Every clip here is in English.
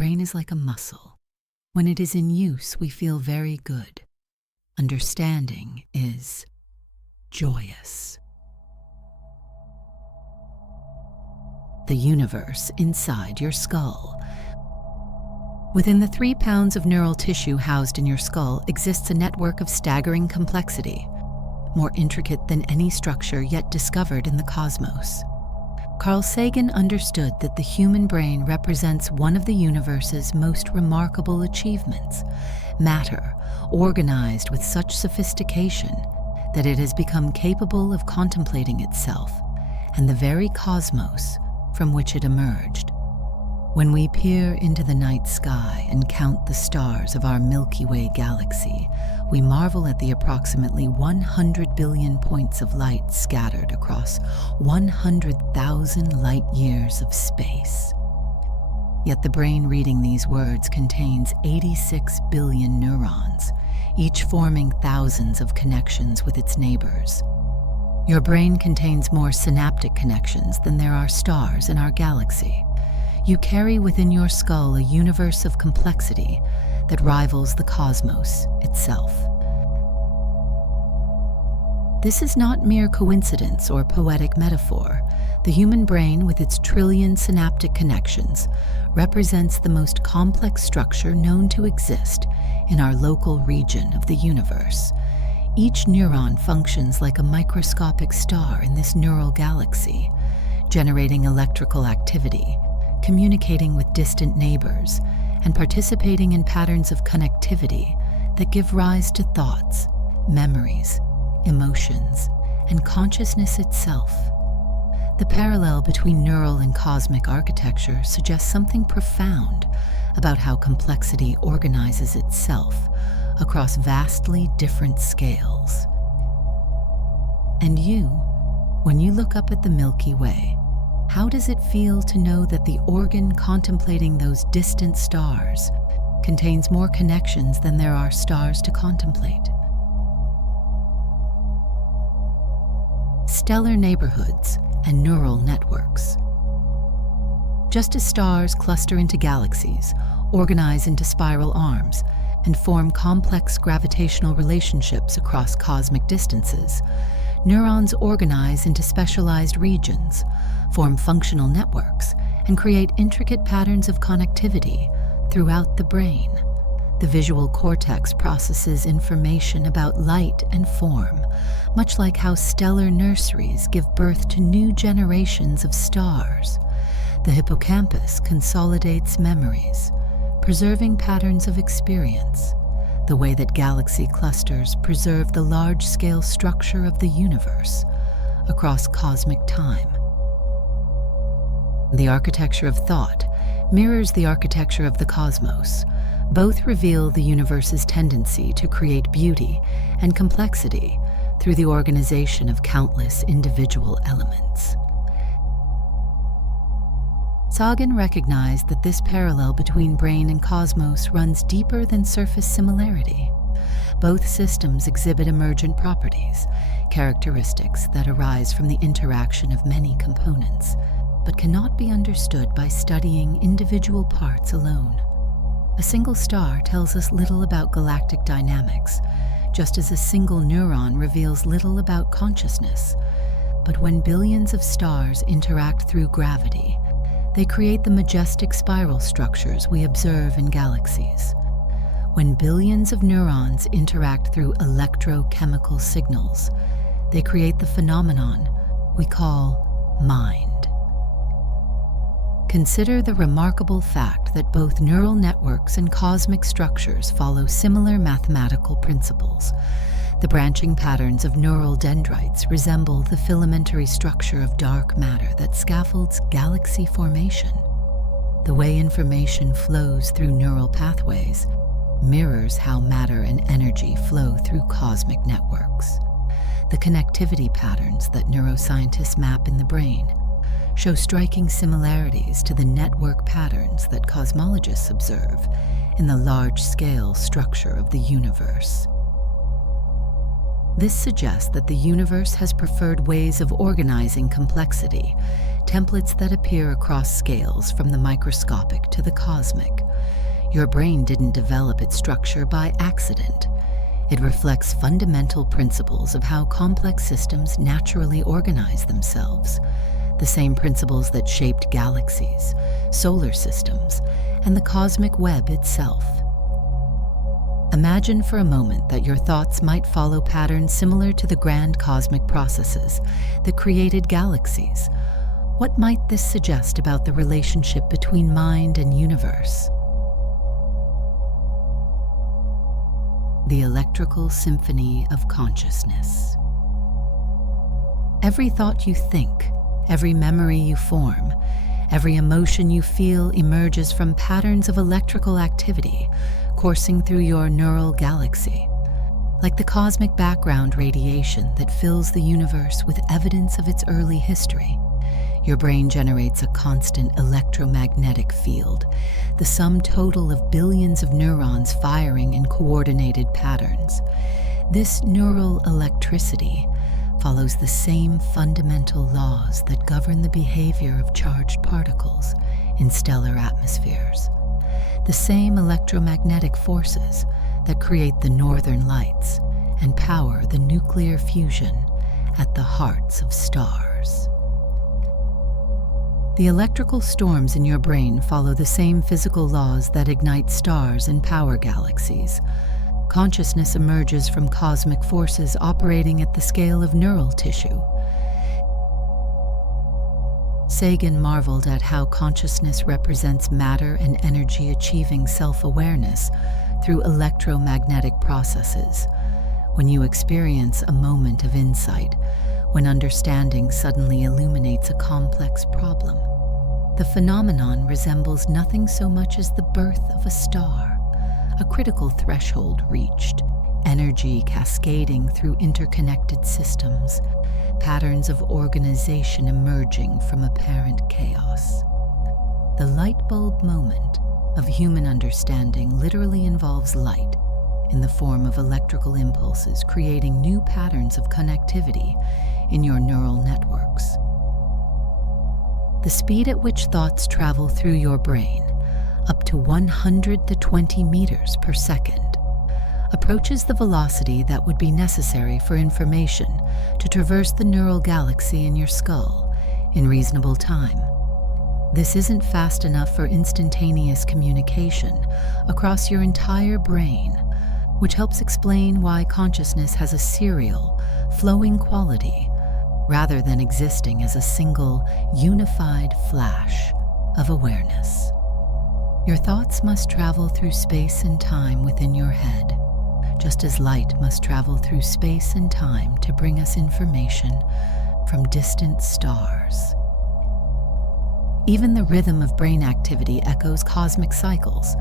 brain is like a muscle. When it is in use, we feel very good. Understanding is joyous. The universe inside your skull. Within the 3 pounds of neural tissue housed in your skull exists a network of staggering complexity, more intricate than any structure yet discovered in the cosmos. Carl Sagan understood that the human brain represents one of the universe's most remarkable achievements, matter organized with such sophistication that it has become capable of contemplating itself and the very cosmos from which it emerged. When we peer into the night sky and count the stars of our Milky Way galaxy, we marvel at the approximately 100 billion points of light scattered across 100,000 light-years of space. Yet the brain reading these words contains 86 billion neurons, each forming thousands of connections with its neighbors. Your brain contains more synaptic connections than there are stars in our galaxy. You carry within your skull a universe of complexity that rivals the cosmos itself. This is not mere coincidence or poetic metaphor. The human brain, with its trillion synaptic connections, represents the most complex structure known to exist in our local region of the universe. Each neuron functions like a microscopic star in this neural galaxy, generating electrical activity, communicating with distant neighbors, and participating in patterns of connectivity that give rise to thoughts, memories, emotions, and consciousness itself. The parallel between neural and cosmic architecture suggests something profound about how complexity organizes itself across vastly different scales. And you, when you look up at the Milky Way, how does it feel to know that the organ contemplating those distant stars contains more connections than there are stars to contemplate? Stellar neighborhoods and neural networks. Just as stars cluster into galaxies, organize into spiral arms, and form complex gravitational relationships across cosmic distances, neurons organize into specialized regions, form functional networks, and create intricate patterns of connectivity throughout the brain. The visual cortex processes information about light and form, much like how stellar nurseries give birth to new generations of stars. The hippocampus consolidates memories, preserving patterns of experience, the way that galaxy clusters preserve the large-scale structure of the universe across cosmic time. The architecture of thought mirrors the architecture of the cosmos. Both reveal the universe's tendency to create beauty and complexity through the organization of countless individual elements. Sagan recognized that this parallel between brain and cosmos runs deeper than surface similarity. Both systems exhibit emergent properties, characteristics that arise from the interaction of many components, but cannot be understood by studying individual parts alone. A single star tells us little about galactic dynamics, just as a single neuron reveals little about consciousness. But when billions of stars interact through gravity, they create the majestic spiral structures we observe in galaxies. When billions of neurons interact through electrochemical signals, they create the phenomenon we call mind. Consider the remarkable fact that both neural networks and cosmic structures follow similar mathematical principles. The branching patterns of neural dendrites resemble the filamentary structure of dark matter that scaffolds galaxy formation. The way information flows through neural pathways mirrors how matter and energy flow through cosmic networks. The connectivity patterns that neuroscientists map in the brain show striking similarities to the network patterns that cosmologists observe in the large-scale structure of the universe. This suggests that the universe has preferred ways of organizing complexity, templates that appear across scales from the microscopic to the cosmic. Your brain didn't develop its structure by accident. It reflects fundamental principles of how complex systems naturally organize themselves, the same principles that shaped galaxies, solar systems, and the cosmic web itself. Imagine for a moment that your thoughts might follow patterns similar to the grand cosmic processes that created galaxies. What might this suggest about the relationship between mind and universe? The electrical symphony of consciousness. Every thought you think, every memory you form, every emotion you feel emerges from patterns of electrical activity coursing through your neural galaxy. Like the cosmic background radiation that fills the universe with evidence of its early history, your brain generates a constant electromagnetic field, the sum total of billions of neurons firing in coordinated patterns. This neural electricity follows the same fundamental laws that govern the behavior of charged particles in stellar atmospheres, the same electromagnetic forces that create the northern lights and power the nuclear fusion at the hearts of stars. The electrical storms in your brain follow the same physical laws that ignite stars and power galaxies. Consciousness emerges from cosmic forces operating at the scale of neural tissue. Sagan marveled at how consciousness represents matter and energy achieving self-awareness through electromagnetic processes. When you experience a moment of insight, when understanding suddenly illuminates a complex problem, the phenomenon resembles nothing so much as the birth of a star, a critical threshold reached, energy cascading through interconnected systems, patterns of organization emerging from apparent chaos. The light bulb moment of human understanding literally involves light in the form of electrical impulses, creating new patterns of connectivity in your neural networks. The speed at which thoughts travel through your brain, up to 120 meters per second, approaches the velocity that would be necessary for information to traverse the neural galaxy in your skull in reasonable time. This isn't fast enough for instantaneous communication across your entire brain, which helps explain why consciousness has a serial, flowing quality rather than existing as a single, unified flash of awareness. Your thoughts must travel through space and time within your head, just as light must travel through space and time to bring us information from distant stars. Even the rhythm of brain activity echoes cosmic cycles,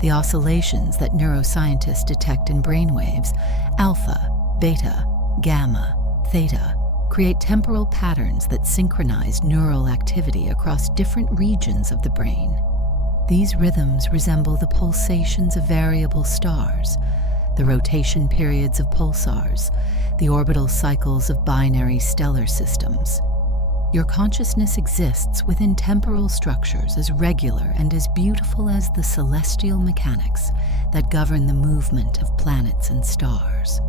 the oscillations that neuroscientists detect in brainwaves, alpha, beta, gamma, theta, create temporal patterns that synchronize neural activity across different regions of the brain. These rhythms resemble the pulsations of variable stars, the rotation periods of pulsars, the orbital cycles of binary stellar systems. Your consciousness exists within temporal structures as regular and as beautiful as the celestial mechanics that govern the movement of planets and stars.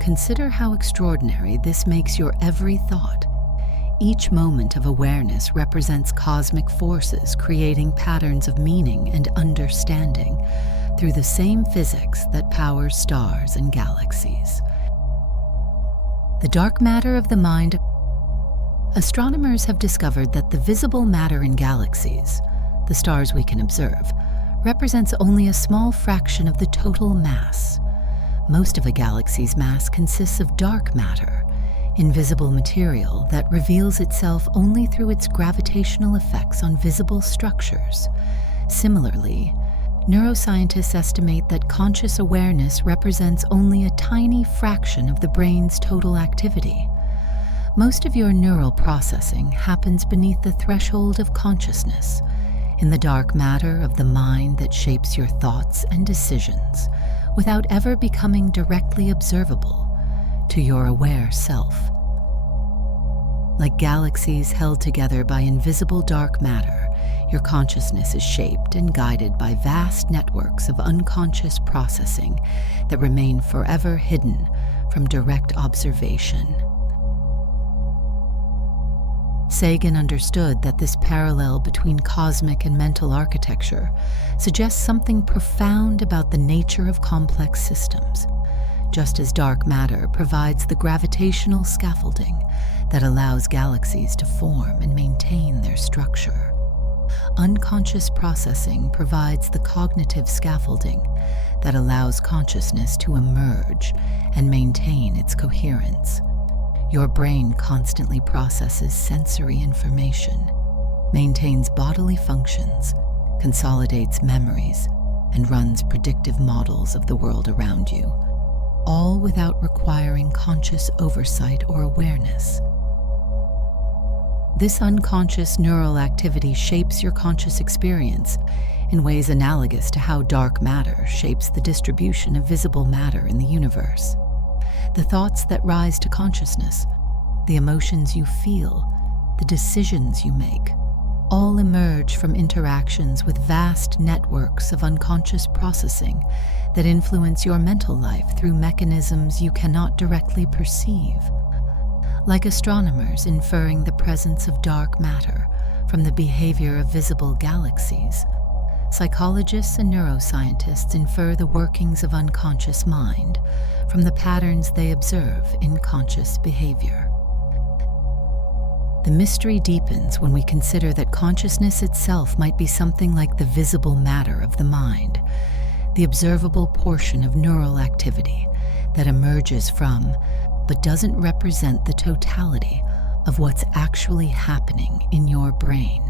Consider how extraordinary this makes your every thought. Each moment of awareness represents cosmic forces creating patterns of meaning and understanding through the same physics that powers stars and galaxies. The dark matter of the mind. Astronomers have discovered that the visible matter in galaxies, the stars we can observe, represents only a small fraction of the total mass. Most of a galaxy's mass consists of dark matter, invisible material that reveals itself only through its gravitational effects on visible structures. Similarly, neuroscientists estimate that conscious awareness represents only a tiny fraction of the brain's total activity. Most of your neural processing happens beneath the threshold of consciousness, in the dark matter of the mind that shapes your thoughts and decisions, without ever becoming directly observable to your aware self. Like galaxies held together by invisible dark matter, your consciousness is shaped and guided by vast networks of unconscious processing that remain forever hidden from direct observation. Sagan understood that this parallel between cosmic and mental architecture suggests something profound about the nature of complex systems, just as dark matter provides the gravitational scaffolding that allows galaxies to form and maintain their structure. Unconscious processing provides the cognitive scaffolding that allows consciousness to emerge and maintain its coherence. Your brain constantly processes sensory information, maintains bodily functions, consolidates memories, and runs predictive models of the world around you, all without requiring conscious oversight or awareness. This unconscious neural activity shapes your conscious experience in ways analogous to how dark matter shapes the distribution of visible matter in the universe. The thoughts that rise to consciousness, the emotions you feel, the decisions you make, all emerge from interactions with vast networks of unconscious processing that influence your mental life through mechanisms you cannot directly perceive. Like astronomers inferring the presence of dark matter from the behavior of visible galaxies, psychologists and neuroscientists infer the workings of unconscious mind from the patterns they observe in conscious behavior. The mystery deepens when we consider that consciousness itself might be something like the visible matter of the mind, the observable portion of neural activity that emerges from, but doesn't represent the totality of what's actually happening in your brain.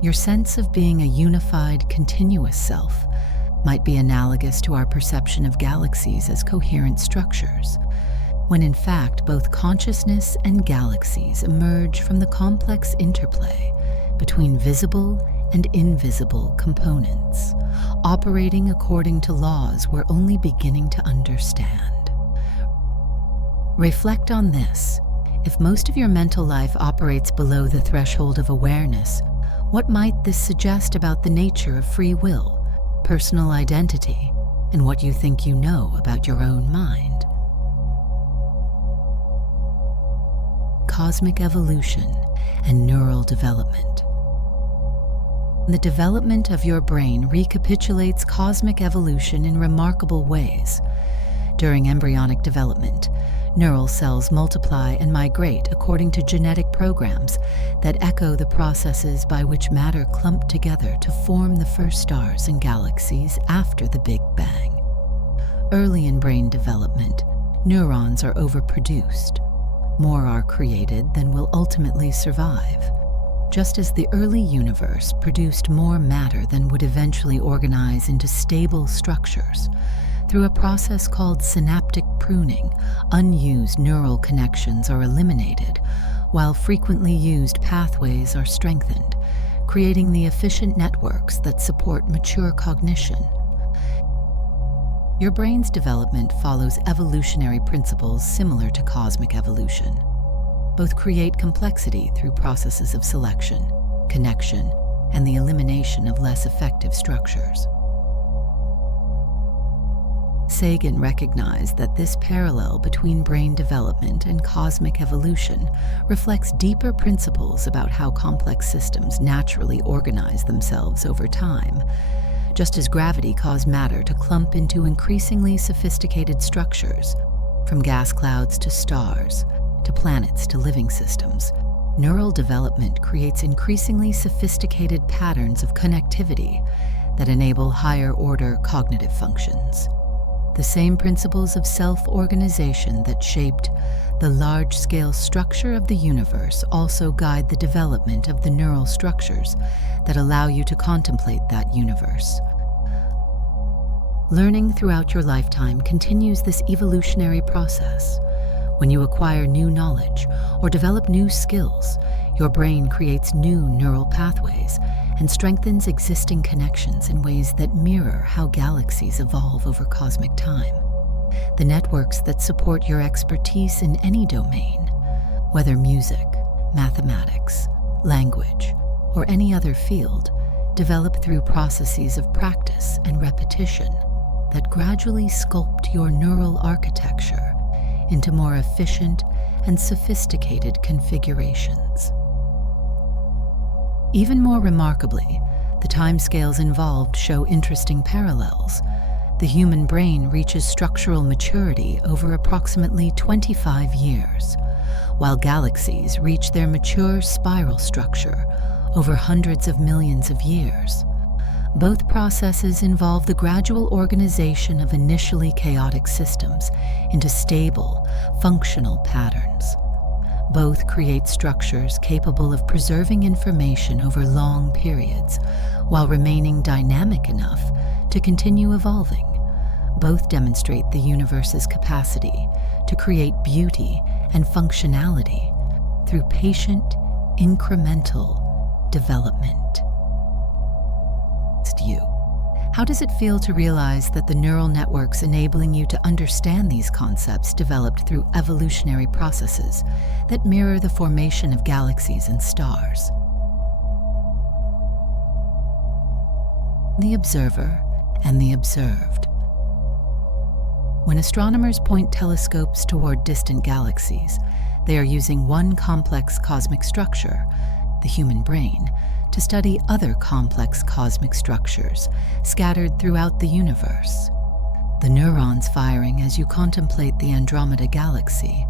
Your sense of being a unified, continuous self might be analogous to our perception of galaxies as coherent structures, when in fact both consciousness and galaxies emerge from the complex interplay between visible and invisible components, operating according to laws we're only beginning to understand. Reflect on this. If most of your mental life operates below the threshold of awareness, what might this suggest about the nature of free will, personal identity, and what you think you know about your own mind? Cosmic evolution and neural development. The development of your brain recapitulates cosmic evolution in remarkable ways. During embryonic development, neural cells multiply and migrate according to genetic programs that echo the processes by which matter clumped together to form the first stars and galaxies after the Big Bang. Early in brain development, neurons are overproduced. More are created than will ultimately survive, just as the early universe produced more matter than would eventually organize into stable structures. Through a process called synaptic pruning, unused neural connections are eliminated, while frequently used pathways are strengthened, creating the efficient networks that support mature cognition. Your brain's development follows evolutionary principles similar to cosmic evolution. Both create complexity through processes of selection, connection, and the elimination of less effective structures. Sagan recognized that this parallel between brain development and cosmic evolution reflects deeper principles about how complex systems naturally organize themselves over time. Just as gravity caused matter to clump into increasingly sophisticated structures, from gas clouds to stars, to planets to living systems, neural development creates increasingly sophisticated patterns of connectivity that enable higher-order cognitive functions. The same principles of self-organization that shaped the large-scale structure of the universe also guide the development of the neural structures that allow you to contemplate that universe. Learning throughout your lifetime continues this evolutionary process. When you acquire new knowledge or develop new skills, your brain creates new neural pathways and strengthens existing connections in ways that mirror how galaxies evolve over cosmic time. The networks that support your expertise in any domain, whether music, mathematics, language, or any other field, develop through processes of practice and repetition that gradually sculpt your neural architecture into more efficient and sophisticated configurations. Even more remarkably, the timescales involved show interesting parallels. The human brain reaches structural maturity over approximately 25 years, while galaxies reach their mature spiral structure over hundreds of millions of years. Both processes involve the gradual organization of initially chaotic systems into stable, functional patterns. Both create structures capable of preserving information over long periods while remaining dynamic enough to continue evolving. Both demonstrate the universe's capacity to create beauty and functionality through patient, incremental development. You. How does it feel to realize that the neural networks enabling you to understand these concepts developed through evolutionary processes that mirror the formation of galaxies and stars? The observer and the observed. When astronomers point telescopes toward distant galaxies, they are using one complex cosmic structure, the human brain, to study other complex cosmic structures scattered throughout the universe. The neurons firing as you contemplate the Andromeda galaxy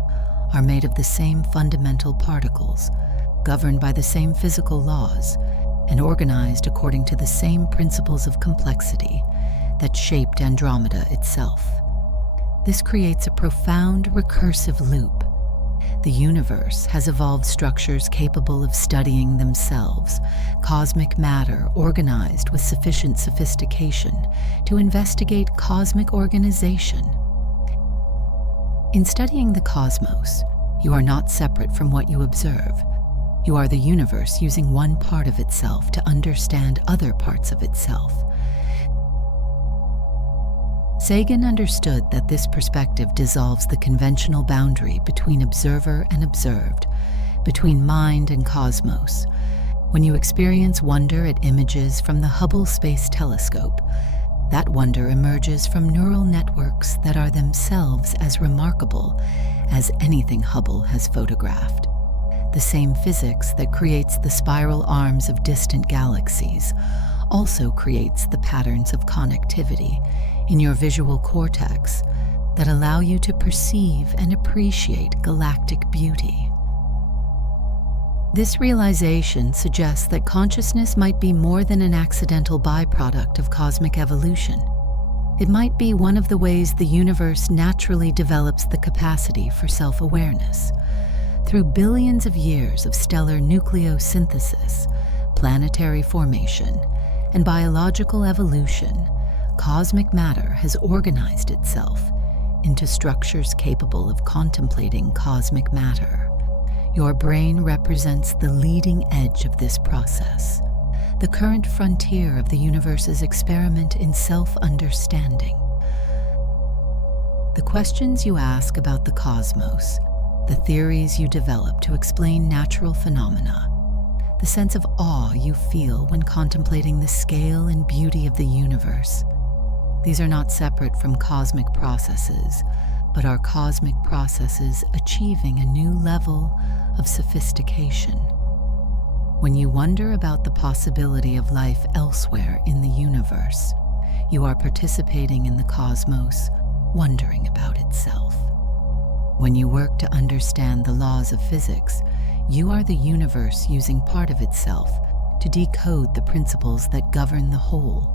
are made of the same fundamental particles, governed by the same physical laws, and organized according to the same principles of complexity that shaped Andromeda itself. This creates a profound recursive loop. The universe has evolved structures capable of studying themselves, cosmic matter organized with sufficient sophistication to investigate cosmic organization. In studying the cosmos, you are not separate from what you observe. You are the universe using one part of itself to understand other parts of itself. Sagan understood that this perspective dissolves the conventional boundary between observer and observed, between mind and cosmos. When you experience wonder at images from the Hubble Space Telescope, that wonder emerges from neural networks that are themselves as remarkable as anything Hubble has photographed. The same physics that creates the spiral arms of distant galaxies also creates the patterns of connectivity in your visual cortex that allow you to perceive and appreciate galactic beauty. This realization suggests that consciousness might be more than an accidental byproduct of cosmic evolution. It might be one of the ways the universe naturally develops the capacity for self-awareness. Through billions of years of stellar nucleosynthesis, planetary formation, and biological evolution, cosmic matter has organized itself into structures capable of contemplating cosmic matter. Your brain represents the leading edge of this process, the current frontier of the universe's experiment in self-understanding. The questions you ask about the cosmos, the theories you develop to explain natural phenomena, the sense of awe you feel when contemplating the scale and beauty of the universe, these are not separate from cosmic processes, but are cosmic processes achieving a new level of sophistication. When you wonder about the possibility of life elsewhere in the universe, you are participating in the cosmos, wondering about itself. When you work to understand the laws of physics, you are the universe using part of itself to decode the principles that govern the whole.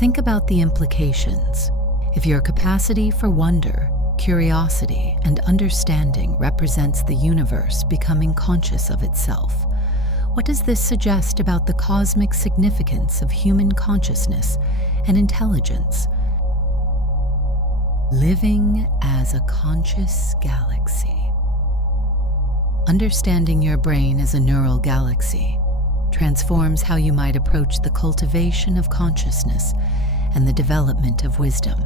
Think about the implications. If your capacity for wonder, curiosity, and understanding represents the universe becoming conscious of itself, what does this suggest about the cosmic significance of human consciousness and intelligence? Living as a conscious galaxy. Understanding your brain as a neural galaxy, transforms how you might approach the cultivation of consciousness and the development of wisdom.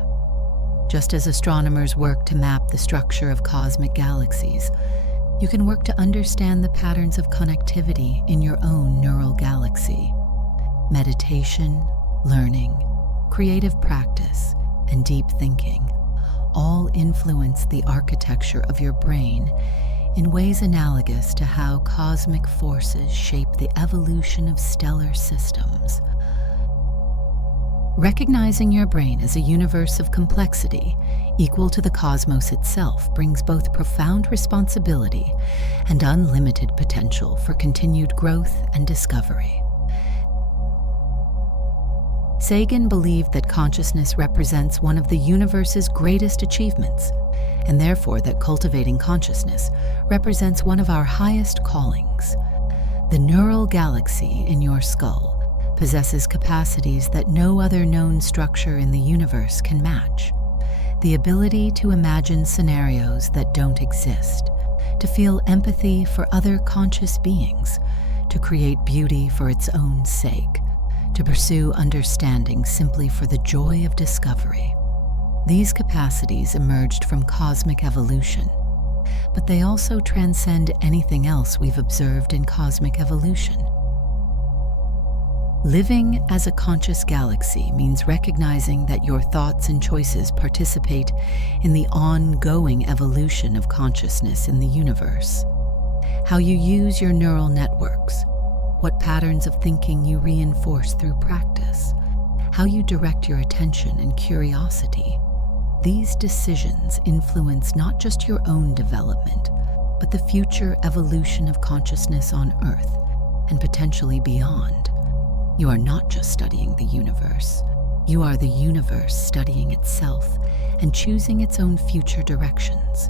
Just as astronomers work to map the structure of cosmic galaxies, you can work to understand the patterns of connectivity in your own neural galaxy. Meditation, learning, creative practice, and deep thinking all influence the architecture of your brain in ways analogous to how cosmic forces shape the evolution of stellar systems. Recognizing your brain as a universe of complexity equal to the cosmos itself brings both profound responsibility and unlimited potential for continued growth and discovery. Sagan believed that consciousness represents one of the universe's greatest achievements, and therefore that cultivating consciousness represents one of our highest callings. The neural galaxy in your skull possesses capacities that no other known structure in the universe can match. The ability to imagine scenarios that don't exist, to feel empathy for other conscious beings, to create beauty for its own sake, to pursue understanding simply for the joy of discovery. These capacities emerged from cosmic evolution, but they also transcend anything else we've observed in cosmic evolution. Living as a conscious galaxy means recognizing that your thoughts and choices participate in the ongoing evolution of consciousness in the universe. How you use your neural networks, what patterns of thinking you reinforce through practice, how you direct your attention and curiosity. These decisions influence not just your own development, but the future evolution of consciousness on Earth and potentially beyond. You are not just studying the universe. You are the universe studying itself and choosing its own future directions.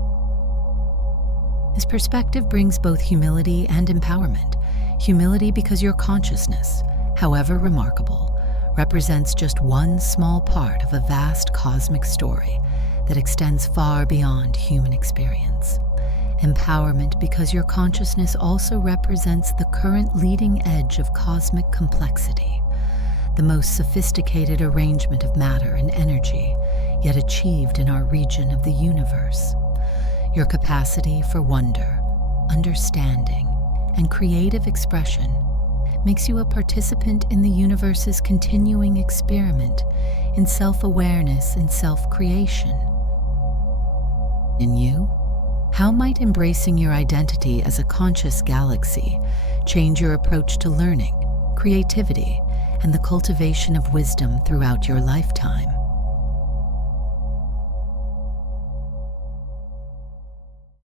This perspective brings both humility and empowerment. Humility because your consciousness, however remarkable, represents just one small part of a vast cosmic story that extends far beyond human experience. Empowerment because your consciousness also represents the current leading edge of cosmic complexity, the most sophisticated arrangement of matter and energy yet achieved in our region of the universe. Your capacity for wonder, understanding, and creative expression makes you a participant in the universe's continuing experiment in self-awareness and self-creation. In you, how might embracing your identity as a conscious galaxy change your approach to learning, creativity, and the cultivation of wisdom throughout your lifetime?